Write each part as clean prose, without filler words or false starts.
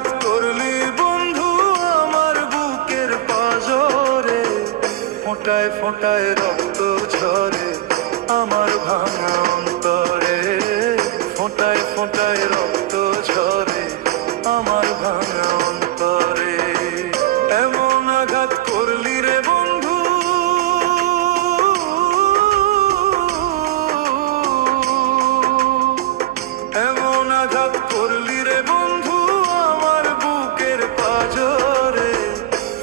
আঘাত করলি বন্ধু আমার বুকের পাঁজরে, ফোঁটায় ফোঁটায় রক্ত ঝরে আমার ভাঙা অন্তরে, ফোঁটায় ফোঁটায় রক্ত ঝরে আমার ভাঙা অন্তরে। এমন আঘাত করলি রে বন্ধু, এমন আঘাত করলি রে বন্ধু আমার বুকের পাঁজরে,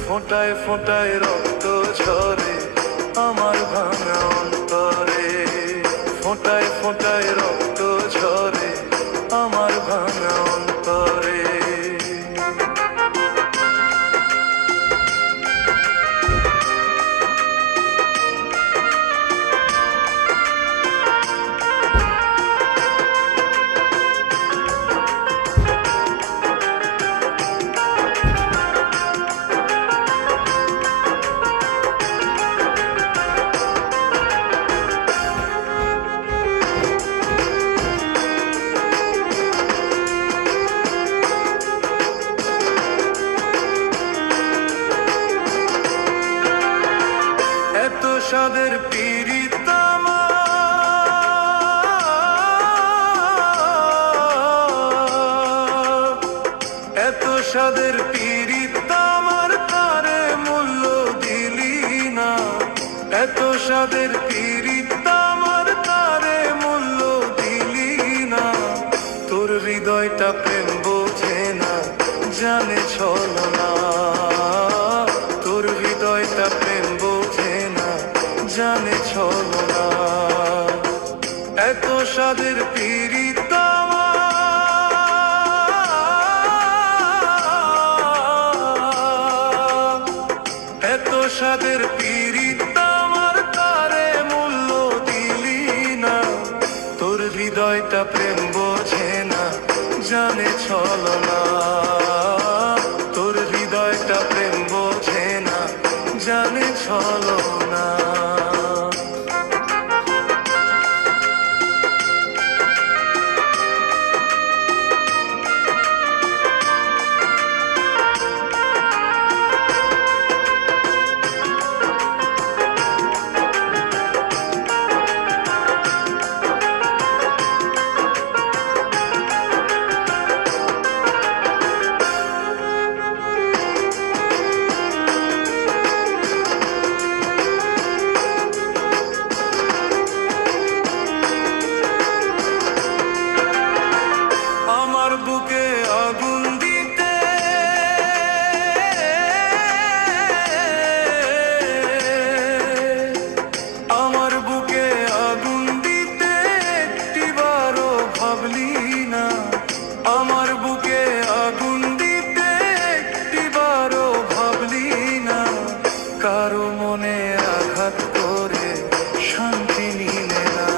ফোঁটায় ফোঁটায় রক্ত ঝরে আমার ভাঙা অন্তরে, ফোঁটায় ফোঁটায় রক্ত ঝরে আমার ভাঙা অন্তরে। এত সাদের পীড়িত এত সাদের পীড়িত আমার তারে মূল্য দিলি না, এত সাদের পীড়িত আমার তারে মূল্য দিলি না। তোর হৃদয়টা প্রেম বোঝে না জানে ছলনা, তোর হৃদয়টা প্রেম বোঝে না জানে ছলনা। এত সাদের পীড়িত এত সাদের পীড়িত আমার তারে মূল্য দিলি না, তোর হৃদয়টা প্রেম বোঝে না জানে ছলনা, তোর হৃদয়টা প্রেম বোঝে না জানে ছলনা। বুকে আগুন দিতে আমার বুকে আগুন দিতে একটিবারও ভাবলি না, আমার বুকে আগুন দিতে একটিবারও ভাবলি না। কারো মনে আঘাত করে শান্তি নিলে না,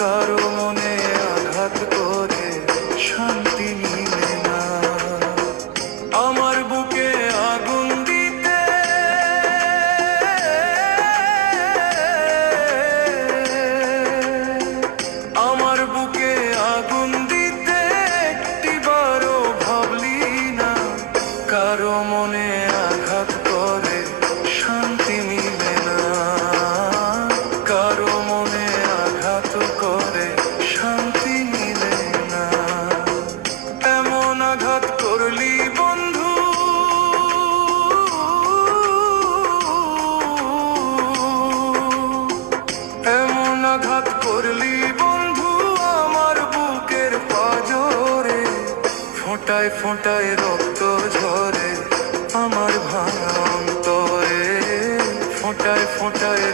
কারো মনে আঘাত করে শান্তি নিলে না। আমার বুকে আগুন দিতে আমার বুকে আগুন দিতে একটিবারও ভাবলি না, কারো মনে আঘাত করে শান্তি মিলে না, কারো মনে আঘাত করে শান্তি মিলে না। এমন আঘাত করলি বন্ধু, এমন আঘাত করলি বন্ধু আমার বুকের পাঁজরে, ফোঁটায় ফোঁটায় রক্ত ঝরে আমার ভাঙা অন্তরে, ফোঁটায় ফোঁটায়